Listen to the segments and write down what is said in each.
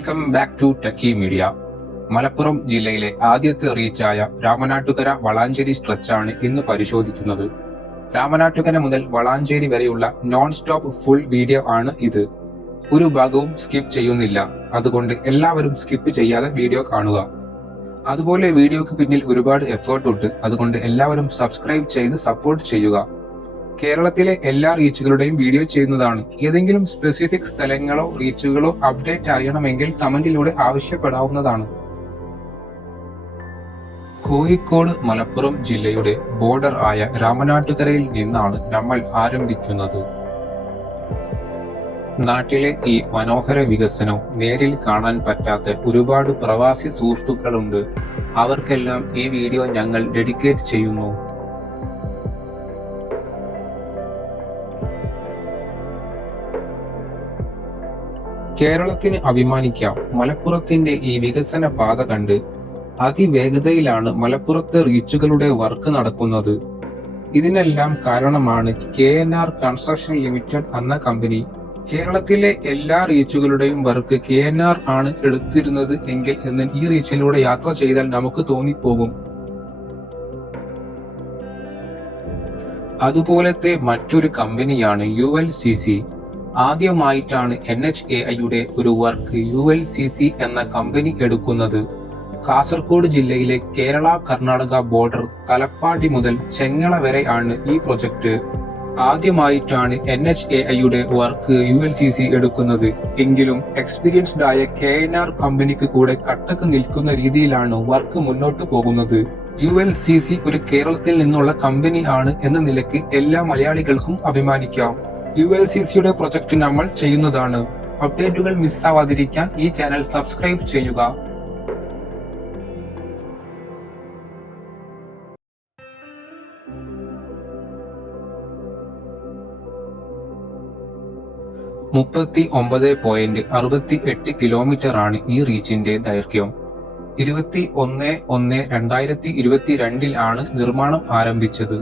Welcome back to techie media. Malappuram ജില്ലയിലെ ആദ്യത്തെ റീച്ചായ രാമനാട്ടുകര വളാഞ്ചേരി സ്ട്രെച്ചാണ് ഇന്ന് പരിശോധിക്കുന്നത്. രാമനാട്ടുകര മുതൽ വളാഞ്ചേരി വരെയുള്ള നോൺ സ്റ്റോപ്പ് ഫുൾ വീഡിയോ ആണ് ഇത്. ഒരു ഭാഗവും സ്കിപ്പ് ചെയ്യുന്നില്ല, അതുകൊണ്ട് എല്ലാവരും സ്കിപ്പ് ചെയ്യാതെ വീഡിയോ കാണുക. അതുപോലെ വീഡിയോക്ക് പിന്നിൽ ഒരുപാട് എഫേർട്ട് ഉണ്ട്, അതുകൊണ്ട് എല്ലാവരും സബ്സ്ക്രൈബ് ചെയ്ത് സപ്പോർട്ട് ചെയ്യുക. കേരളത്തിലെ എല്ലാ റീച്ചുകളുടെയും വീഡിയോ ചെയ്യുന്നതാണ്. ഏതെങ്കിലും സ്പെസിഫിക് സ്ഥലങ്ങളോ റീച്ചുകളോ അപ്ഡേറ്റ് അറിയണമെങ്കിൽ കമന്റിലൂടെ ആവശ്യപ്പെടാവുന്നതാണ്. കോഴിക്കോട് മലപ്പുറം ജില്ലയുടെ ബോർഡർ ആയ രാമനാട്ടുകരയിൽ നിന്നാണ് നമ്മൾ ആരംഭിക്കുന്നത്. നാട്ടിലെ ഈ മനോഹര വികസനം നേരിൽ കാണാൻ പറ്റാത്ത ഒരുപാട് പ്രവാസി സുഹൃത്തുക്കളുണ്ട്. അവർക്കെല്ലാം ഈ വീഡിയോ ഞങ്ങൾ ഡെഡിക്കേറ്റ് ചെയ്യുന്നു. കേരളത്തിന് അഭിമാനിക്കാം. മലപ്പുറത്തിന്റെ ഈ വികസന പാത കണ്ട് അതിവേഗതയിലാണ് മലപ്പുറത്തെ റീച്ചുകളുടെ വർക്ക് നടക്കുന്നത്. ഇതിനെല്ലാം കാരണമാണ് KNR കൺസ്ട്രക്ഷൻ ലിമിറ്റഡ് എന്ന കമ്പനി. കേരളത്തിലെ എല്ലാ റീച്ചുകളുടെയും വർക്ക് KNR ആണ് എടുത്തിരുന്നത് എങ്കിൽ എന്ന് ഈ റീച്ചിലൂടെ യാത്ര ചെയ്താൽ നമുക്ക് തോന്നിപ്പോകും. അതുപോലത്തെ മറ്റൊരു കമ്പനിയാണ് ULCC. ആദ്യമായിട്ടാണ് NHAIയുടെ ഒരു വർക്ക് ULCC എന്ന കമ്പനി എടുക്കുന്നത്. കാസർഗോഡ് ജില്ലയിലെ കേരള കർണാടക ബോർഡർ തലപ്പാടി മുതൽ ചെങ്ങള വരെ ആണ് ഈ പ്രൊജക്ട്. ആദ്യമായിട്ടാണ് NHAIയുടെ വർക്ക് ULCC എടുക്കുന്നത്. എങ്കിലും എക്സ്പീരിയൻസ്ഡ് ആയ KNR കമ്പനിക്ക് കൂടെ കട്ടക്ക് നിൽക്കുന്ന രീതിയിലാണ് വർക്ക് മുന്നോട്ട് പോകുന്നത്. ULCC ഒരു കേരളത്തിൽ നിന്നുള്ള കമ്പനി ആണ് എന്ന നിലയ്ക്ക് എല്ലാ മലയാളികൾക്കും അഭിമാനിക്കാം. ULCCയുടെ പ്രൊജക്ട് നമ്മൾ ചെയ്യുന്നതാണ്. അപ്ഡേറ്റുകൾ മിസ്സാവാതിരിക്കാൻ ഈ ചാനൽ സബ്സ്ക്രൈബ് ചെയ്യുക. .68 കിലോമീറ്റർ ആണ് ഈ റീച്ചിന്റെ ദൈർഘ്യം. 21/1/2022 ആണ് നിർമ്മാണം ആരംഭിച്ചത്.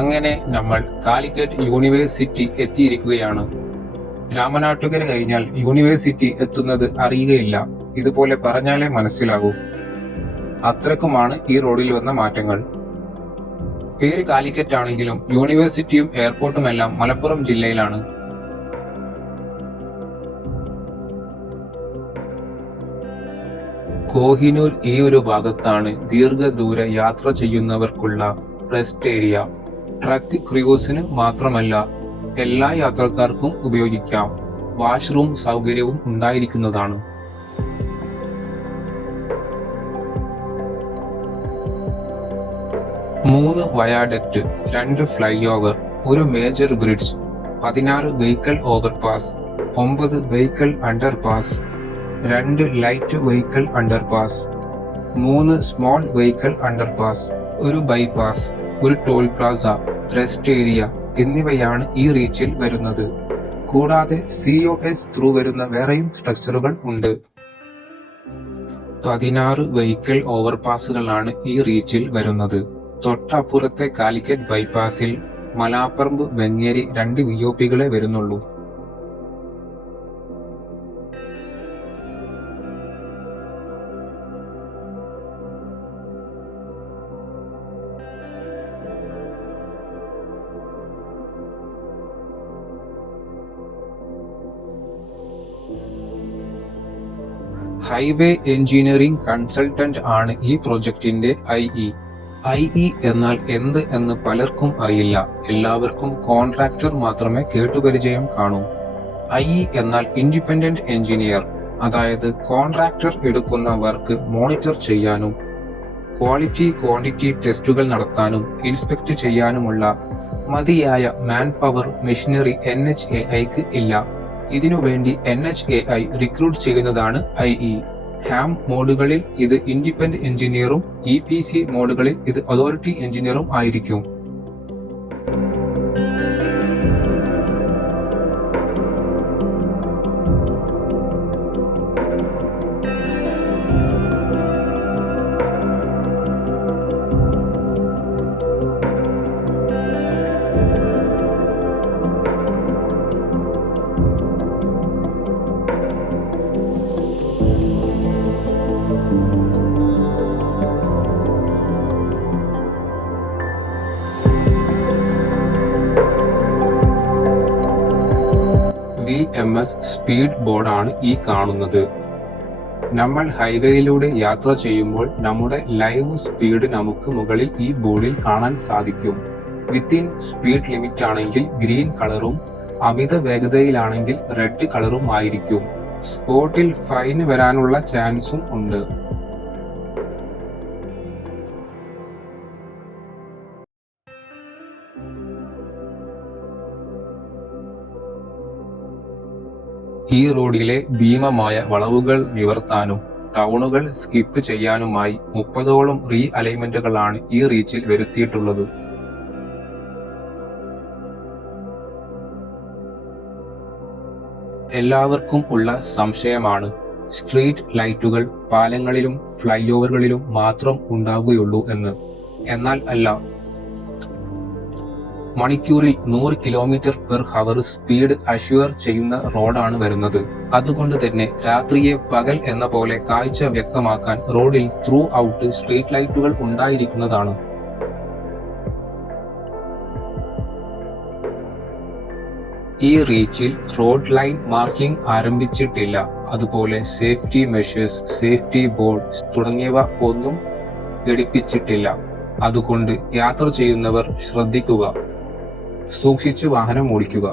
അങ്ങനെ നമ്മൾ കാലിക്കറ്റ് യൂണിവേഴ്സിറ്റി എത്തിയിരിക്കുകയാണ്. രാമനാട്ടുകര കഴിഞ്ഞാൽ യൂണിവേഴ്സിറ്റി എത്തുന്നത് അറിയുകയില്ല. ഇതുപോലെ പറഞ്ഞാലേ മനസ്സിലാകൂ. അത്രക്കുമാണ് ഈ റോഡിൽ വന്ന മാറ്റങ്ങൾ. പേര് കാലിക്കറ്റ് ആണെങ്കിലും യൂണിവേഴ്സിറ്റിയും എയർപോർട്ടും എല്ലാം മലപ്പുറം ജില്ലയിലാണ്. കോഹിനൂർ ഈ ഒരു ഭാഗത്താണ് ദീർഘദൂര യാത്ര ചെയ്യുന്നവർക്കുള്ള റെസ്റ്റ് ഏരിയ. ട്രക്ക് ക്രൂസിന് മാത്രമല്ല, എല്ലാ യാത്രക്കാർക്കും ഉപയോഗിക്കാം. വാഷ്റൂം സൗകര്യവും ഉണ്ടായിരിക്കുന്നതാണ്. മൂന്ന് വയാഡക്റ്റ്, 2 ഫ്ലൈ ഓവർ, ഒരു major bridge, 16 vehicle overpass, 9 vehicle underpass, 2 light vehicle underpass, 3 small vehicle underpass, ഒരു ബൈപാസ്, ഒരു ടോൾ പ്ലാസ, റെസ്റ്റ് ഏരിയ എന്നിവയാണ് ഈ റീച്ചിൽ വരുന്നത്. കൂടാതെ COS ത്രൂ വരുന്ന വേറെയും സ്ട്രക്ചറുകൾ ഉണ്ട്. 16 വെഹിക്കിൾ ഓവർപാസുകളാണ് ഈ റീച്ചിൽ വരുന്നത്. തൊട്ടപ്പുറത്തെ കാലിക്കറ്റ് ബൈപ്പാസിൽ മലാപ്പറമ്പ് വെങ്ങേരി 2 VOPകളെ വരുന്നുള്ളൂ. ഹൈവേ എഞ്ചിനീയറിംഗ് കൺസൾട്ടന്റ് ആണ് ഈ പ്രൊജക്ടിന്റെ IE. IE എന്നാൽ എന്ത് എന്ന് പലർക്കും അറിയില്ല. എല്ലാവർക്കും കോൺട്രാക്ടർ മാത്രമേ കേട്ടുപരിചയം കാണൂ. IE എന്നാൽ ഇൻഡിപെൻഡന്റ് എഞ്ചിനീയർ. അതായത് കോൺട്രാക്ടർ എടുക്കുന്ന വർക്ക് മോണിറ്റർ ചെയ്യാനും ക്വാളിറ്റി ക്വാണ്ടിറ്റി ടെസ്റ്റുകൾ നടത്താനും ഇൻസ്പെക്ട് ചെയ്യാനുമുള്ള മതിയായ മാൻ പവർ മെഷീനറി NHAIക്ക് ഇല്ല. ഇതിനുവേണ്ടി NHAI റിക്രൂട്ട് ചെയ്യുന്നതാണ് IE. ഹാം മോഡുകളിൽ ഇത് ഇൻഡിപെൻഡന്റ് എഞ്ചിനീയറും EPC മോഡുകളിൽ ഇത് അതോറിറ്റി എഞ്ചിനീയറും ആയിരിക്കും. VMS സ്പീഡ് ബോർഡാണ് ഈ കാണുന്നത്. നമ്മൾ ഹൈവേയിലൂടെ യാത്ര ചെയ്യുമ്പോൾ നമ്മുടെ ലൈവ് സ്പീഡ് നമുക്ക് മുകളിൽ ഈ ബോർഡിൽ കാണാൻ സാധിക്കും. വിത്തിൻ സ്പീഡ് ലിമിറ്റ് ആണെങ്കിൽ ഗ്രീൻ കളറും അമിത വേഗതയിലാണെങ്കിൽ റെഡ് കളറും ആയിരിക്കും. സ്പോട്ടിൽ ഫൈന് വരാനുള്ള ചാൻസും ഉണ്ട്. ഈ റോഡിലെ ഭീമമായ വളവുകൾ നിവർത്താനും ടൗണുകൾ സ്കിപ്പ് ചെയ്യാനുമായി 30ഓളം റീ അലൈൻമെന്റുകളാണ് ഈ റീച്ചിൽ വരുത്തിയിട്ടുള്ളത്. എല്ലാവർക്കും ഉള്ള സംശയമാണ്, സ്ട്രീറ്റ് ലൈറ്റുകൾ പാലങ്ങളിലും ഫ്ലൈ ഓവറുകളിലും മാത്രം ഉണ്ടാവുകയുള്ളൂ എന്ന്. എന്നാൽ അല്ല. മണിക്കൂറിൽ 100 km/h സ്പീഡ് അഷ്യൂർ ചെയ്യുന്ന റോഡാണ് വരുന്നത്. അതുകൊണ്ട് തന്നെ രാത്രിയെ പകൽ എന്ന പോലെ കാഴ്ച വ്യക്തമാക്കാൻ റോഡിൽ ത്രൂ ഔട്ട് സ്ട്രീറ്റ് ലൈറ്റുകൾ ഉണ്ടായിരിക്കുന്നതാണ്. ഈ റീച്ചിൽ റോഡ് ലൈൻ മാർക്കിംഗ് ആരംഭിച്ചിട്ടില്ല. അതുപോലെ സേഫ്റ്റി മെഷേഴ്സ്, സേഫ്റ്റി ബോർഡ് തുടങ്ങിയവ ഒന്നും ഘടിപ്പിച്ചിട്ടില്ല. അതുകൊണ്ട് യാത്ര ചെയ്യുന്നവർ ശ്രദ്ധിക്കുക, സൂക്ഷിച്ച് വാഹനം ഓടിക്കുക.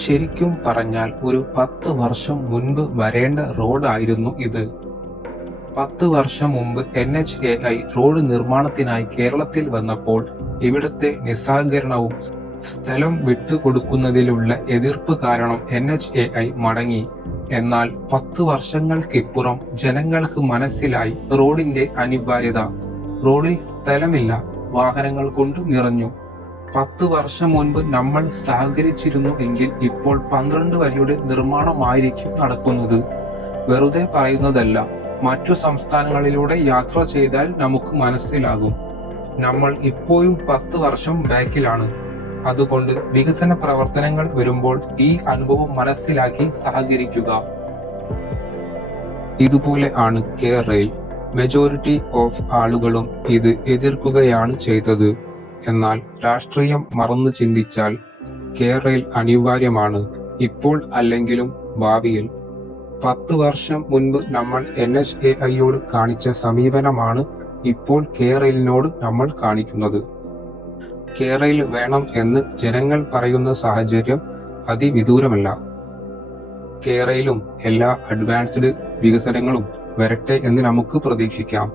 ശരിക്കും പറഞ്ഞാൽ ഒരു 10 വർഷം മുൻപ് വരേണ്ട റോഡായിരുന്നു ഇത്. 10 വർഷം മുമ്പ് NHAI റോഡ് നിർമ്മാണത്തിനായി കേരളത്തിൽ വന്നപ്പോൾ ഇവിടുത്തെ നിസ്സഹകരണവും സ്ഥലം വിട്ടുകൊടുക്കുന്നതിലുള്ള എതിർപ്പ് കാരണം NHAI മടങ്ങി. എന്നാൽ 10 വർഷങ്ങൾക്കിപ്പുറം ജനങ്ങൾക്ക് മനസ്സിലായി റോഡിന്റെ അനിവാര്യത. റോഡിൽ സ്ഥലമില്ല, വാഹനങ്ങൾ കൊണ്ട് നിറഞ്ഞു. 10 വർഷം മുൻപ് നമ്മൾ സഹകരിച്ചിരുന്നു എങ്കിൽ ഇപ്പോൾ 12 വരിയുടെ നിർമ്മാണമായിരിക്കും നടക്കുന്നത്. വെറുതെ പറയുന്നതല്ല, മറ്റു സംസ്ഥാനങ്ങളിലൂടെ യാത്ര ചെയ്താൽ നമുക്ക് മനസ്സിലാകും. നമ്മൾ ഇപ്പോഴും 10 വർഷം ബാക്കിലാണ്. അതുകൊണ്ട് വികസന പ്രവർത്തനങ്ങൾ വരുമ്പോൾ ഈ അനുഭവം മനസ്സിലാക്കി സഹകരിക്കുക. ഇതുപോലെ ആണ് കെ-റെയിൽ. മെജോറിറ്റി ഓഫ് ആളുകളും ഇത് എതിർക്കുകയാണ് ചെയ്തത്. എന്നാൽ രാഷ്ട്രീയം മറന്നു ചിന്തിച്ചാൽ കെ-റെയിൽ അനിവാര്യമാണ്, ഇപ്പോൾ അല്ലെങ്കിലും ഭാവിയിൽ. 10 വർഷം മുൻപ് നമ്മൾ NHAIയോട് കാണിച്ച സമീപനമാണ് ഇപ്പോൾ കെ-റെയിലിനോട് നമ്മൾ കാണിക്കുന്നത്. കെ-റെയിൽ വേണം എന്ന് ജനങ്ങൾ പറയുന്ന സാഹചര്യം അതിവിദൂരമല്ല. കെ-റെയിലും എല്ലാ അഡ്വാൻസ്ഡ് വികസനങ്ങളും വരട്ടെ എന്ന് നമുക്ക് പ്രതീക്ഷിക്കാം.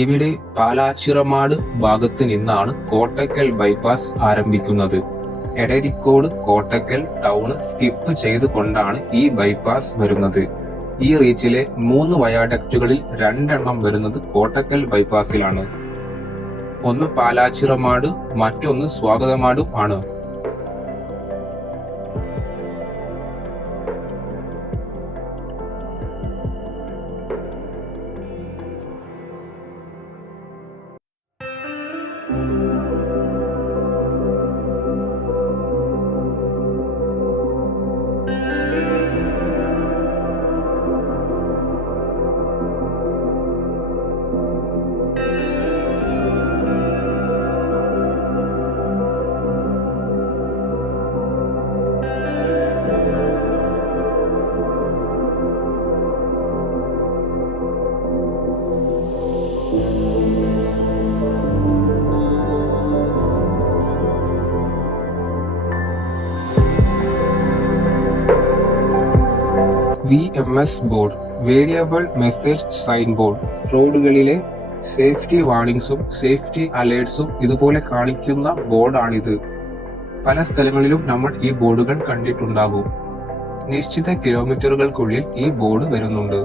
ഇവിടെ പാലാച്ചിറമാട് ഭാഗത്ത് നിന്നാണ് കോട്ടക്കൽ ബൈപ്പാസ് ആരംഭിക്കുന്നത്. എടരിക്കോട് കോട്ടക്കൽ ടൗണ് സ്കിപ്പ് ചെയ്തുകൊണ്ടാണ് ഈ ബൈപ്പാസ് വരുന്നത്. ഈ റീച്ചിലെ 3 വയാഡക്റ്റുകളിൽ 2 വരുന്നത് കോട്ടക്കൽ ബൈപ്പാസിലാണ്. ഒന്ന് പാലാച്ചിറമാട്, മറ്റൊന്ന് സ്വാഗതമാടും ആണ്. VMS board, variable message sign board. റോഡുകളിലെ സേഫ്റ്റി വാർണിംഗ്സും സേഫ്റ്റി അലേർട്സും ഇതുപോലെ കാണിക്കുന്ന ബോർഡാണിത്. പല സ്ഥലങ്ങളിലും നമ്മൾ ഈ ബോർഡുകൾ കണ്ടിട്ടുണ്ടാകും. നിശ്ചിത കിലോമീറ്ററുകൾക്കുള്ളിൽ ഈ ബോർഡ് വരുന്നുണ്ട്.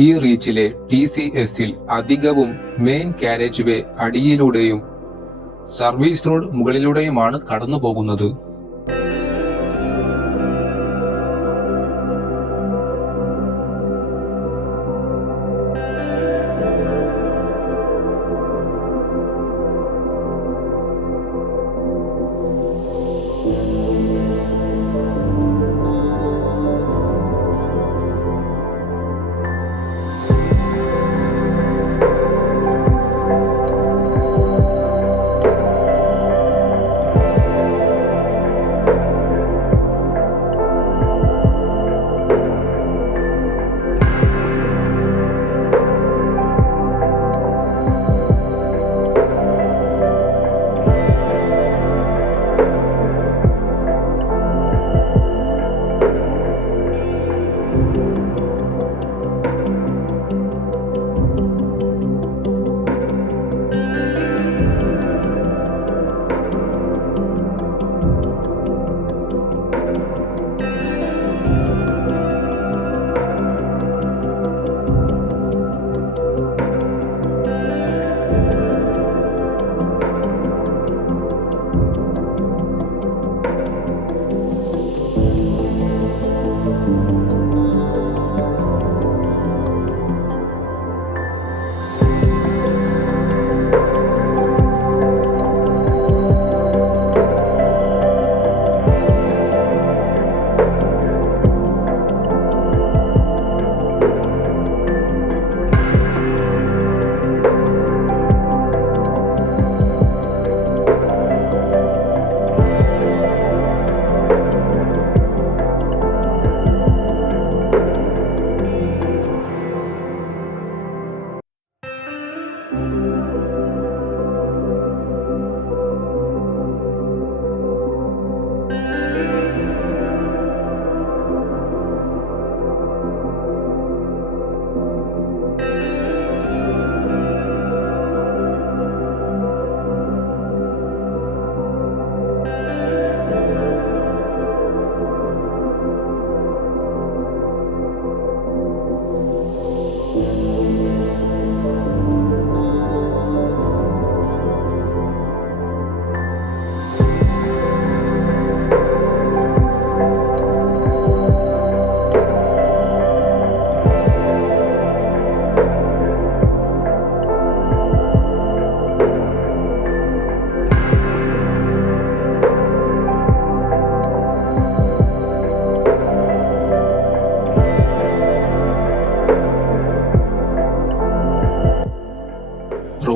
ഈ റീച്ചിലെ TCSൽ അധികവും മെയിൻ കാരേജ് വേ അടിയിലൂടെയും സർവീസ് റോഡ് മുകളിലൂടെയുമാണ് കടന്നു പോകുന്നത്.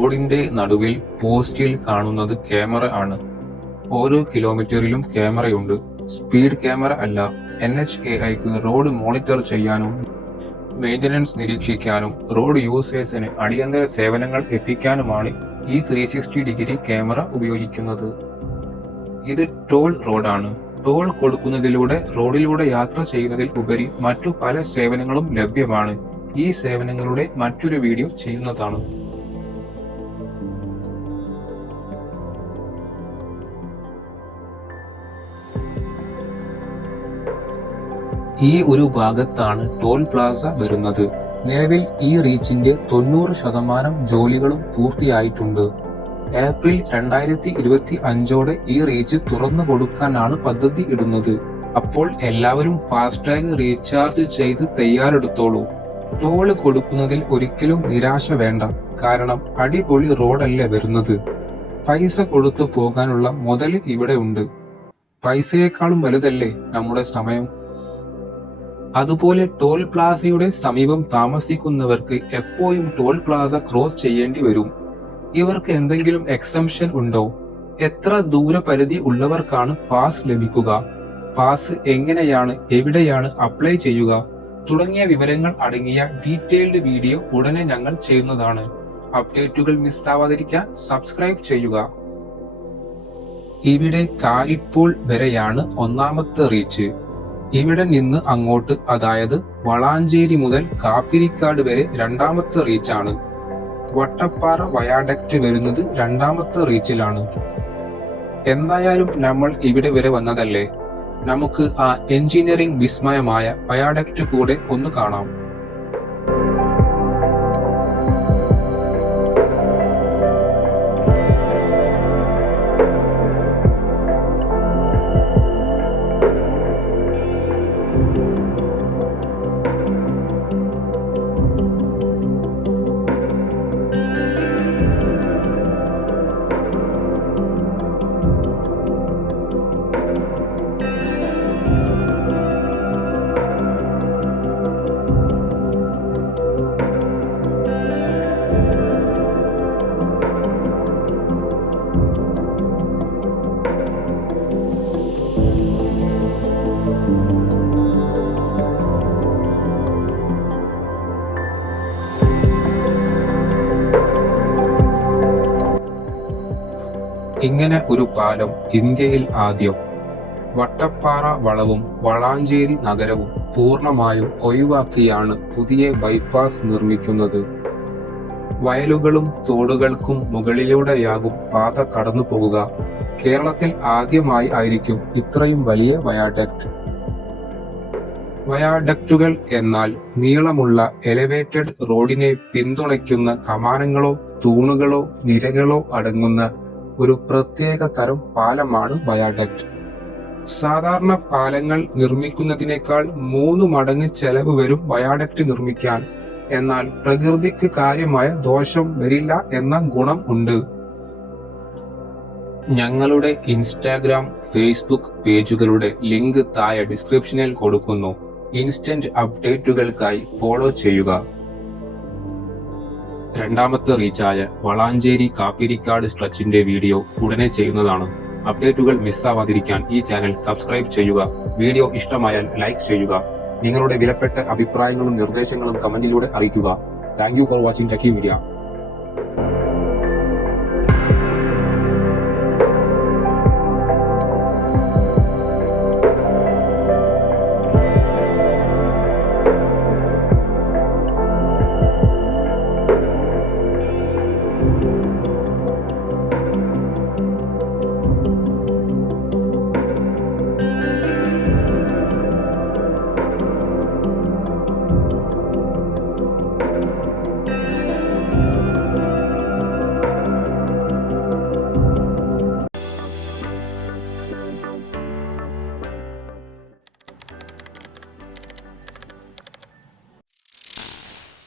റോഡിന്റെ നടുവിൽ പോസ്റ്റിൽ കാണുന്നത് ക്യാമറ ആണ്. ഓരോ കിലോമീറ്ററിലും ക്യാമറയുണ്ട്. സ്പീഡ് ക്യാമറ അല്ല. NHAIക്ക് റോഡ് മോണിറ്റർ ചെയ്യാനും മെയിന്റനൻസ് നിരീക്ഷിക്കാനും റോഡ് യൂസേഴ്സിന് അടിയന്തര സേവനങ്ങൾ എത്തിക്കാനുമാണ് ഈ 360 ക്യാമറ ഉപയോഗിക്കുന്നത്. ഇത് ടോൾ റോഡാണ്. ടോൾ കൊടുക്കുന്നതിലൂടെ റോഡിലൂടെ യാത്ര ചെയ്യുന്നതിൽ ഉപരി മറ്റു പല സേവനങ്ങളും ലഭ്യമാണ്. ഈ സേവനങ്ങളുടെ മറ്റൊരു വീഡിയോ ചെയ്യുന്നതാണ്. ഈ ഒരു ഭാഗത്താണ് ടോൾ പ്ലാസ വരുന്നത്. നിലവിൽ ഈ റീച്ചിന്റെ 90% ജോലികളും പൂർത്തിയായിട്ടുണ്ട്. ഏപ്രിൽ 2025 ഈ റീച്ച് തുറന്നു കൊടുക്കാനാണ് പദ്ധതി ഇടുന്നത്. അപ്പോൾ എല്ലാവരും ഫാസ്ടാഗ് റീചാർജ് ചെയ്ത് തയ്യാറെടുത്തോളൂ. ടോള് കൊടുക്കുന്നതിൽ ഒരിക്കലും നിരാശ വേണ്ട. കാരണം അടിപൊളി റോഡല്ലേ വരുന്നത്. പൈസ കൊടുത്തു പോകാനുള്ള മുതൽ ഇവിടെ ഉണ്ട്. പൈസയേക്കാളും വലുതല്ലേ നമ്മുടെ സമയം. അതുപോലെ ടോൾ പ്ലാസയുടെ സമീപം താമസിക്കുന്നവർക്ക് എപ്പോഴും ടോൾ പ്ലാസ ക്രോസ് ചെയ്യേണ്ടി വരും. ഇവർക്ക് എന്തെങ്കിലും എക്സംഷൻ ഉണ്ടോ? എത്ര ദൂരപരിധി ഉള്ളവർക്കാണ് പാസ് ലഭിക്കുക? പാസ് എങ്ങനെയാണ്, എവിടെയാണ് അപ്ലൈ ചെയ്യുക തുടങ്ങിയ വിവരങ്ങൾ അടങ്ങിയ ഡീറ്റെയിൽഡ് വീഡിയോ ഉടനെ ഞങ്ങൾ ചെയ്യുന്നതാണ്. അപ്ഡേറ്റുകൾ മിസ്സാവാതിരിക്കാൻ സബ്സ്ക്രൈബ് ചെയ്യുക. ഇവിടെ കാരിപ്പോൾ വരെയാണ് ഒന്നാമത്തെ റീച്ച്. ഇവിടെ നിന്ന് അങ്ങോട്ട്, അതായത് വളാഞ്ചേരി മുതൽ കാപ്പിരിക്കാട് വരെ രണ്ടാമത്തെ റീച്ചാണ്. വട്ടപ്പാറ വയാഡക്റ്റ് വരുന്നത് രണ്ടാമത്തെ റീച്ചിലാണ്. എന്തായാലും നമ്മൾ ഇവിടെ വരെ വന്നതല്ലേ, നമുക്ക് ആ എഞ്ചിനീയറിംഗ് വിസ്മയമായ വയാഡക്റ്റ് കൂടെ ഒന്ന് കാണാം. ഇങ്ങനെ ഒരു പാലം ഇന്ത്യയിൽ ആദ്യം. വട്ടപ്പാറ വളവും വളാഞ്ചേരി നഗരവും പൂർണ്ണമായും ഒഴിവാക്കിയാണ് പുതിയ ബൈപ്പാസ് നിർമ്മിക്കുന്നത്. വയലുകളും തോടുകൾക്കും മുകളിലൂടെയാകും പാത കടന്നു പോകുക. കേരളത്തിൽ ആദ്യമായി ആയിരിക്കും ഇത്രയും വലിയ വയാഡക്റ്റ്. വയാഡക്റ്റുകൾ എന്നാൽ നീളമുള്ള എലിവേറ്റഡ് റോഡിനെ പിന്തുണയ്ക്കുന്ന കമാനങ്ങളോ തൂണുകളോ നിരകളോ അടങ്ങുന്ന ഒരു പ്രത്യേക തരം പാലമാണ് വയാഡക്റ്റ്. സാധാരണ പാലങ്ങൾ നിർമ്മിക്കുന്നതിനേക്കാൾ 3 മടങ്ങ് ചെലവ് വരും വയാഡക്റ്റ് നിർമ്മിക്കാൻ. എന്നാൽ പ്രകൃതിക്ക് കാര്യമായ ദോഷം വരില്ല എന്ന ഗുണം ഉണ്ട്. ഞങ്ങളുടെ ഇൻസ്റ്റാഗ്രാം, ഫേസ്ബുക്ക് പേജുകളുടെ ലിങ്ക് താഴെ ഡിസ്ക്രിപ്ഷനിൽ കൊടുക്കുന്നു. ഇൻസ്റ്റന്റ് അപ്ഡേറ്റുകൾക്കായി ഫോളോ ചെയ്യുക. രണ്ടാമത്തെ റീച്ചായ വളാഞ്ചേരി കാപ്പിരിക്കാട് സ്ട്രെച്ചിന്റെ വീഡിയോ ഉടനെ ചെയ്യുന്നതാണ്. അപ്ഡേറ്റുകൾ മിസ്സാവാതിരിക്കാൻ ഈ ചാനൽ സബ്സ്ക്രൈബ് ചെയ്യുക. വീഡിയോ ഇഷ്ടമായാൽ ലൈക്ക് ചെയ്യുക. നിങ്ങളുടെ വിലപ്പെട്ട അഭിപ്രായങ്ങളും നിർദ്ദേശങ്ങളും കമന്റിലൂടെ അറിയിക്കുക. Thank you for watching techie media.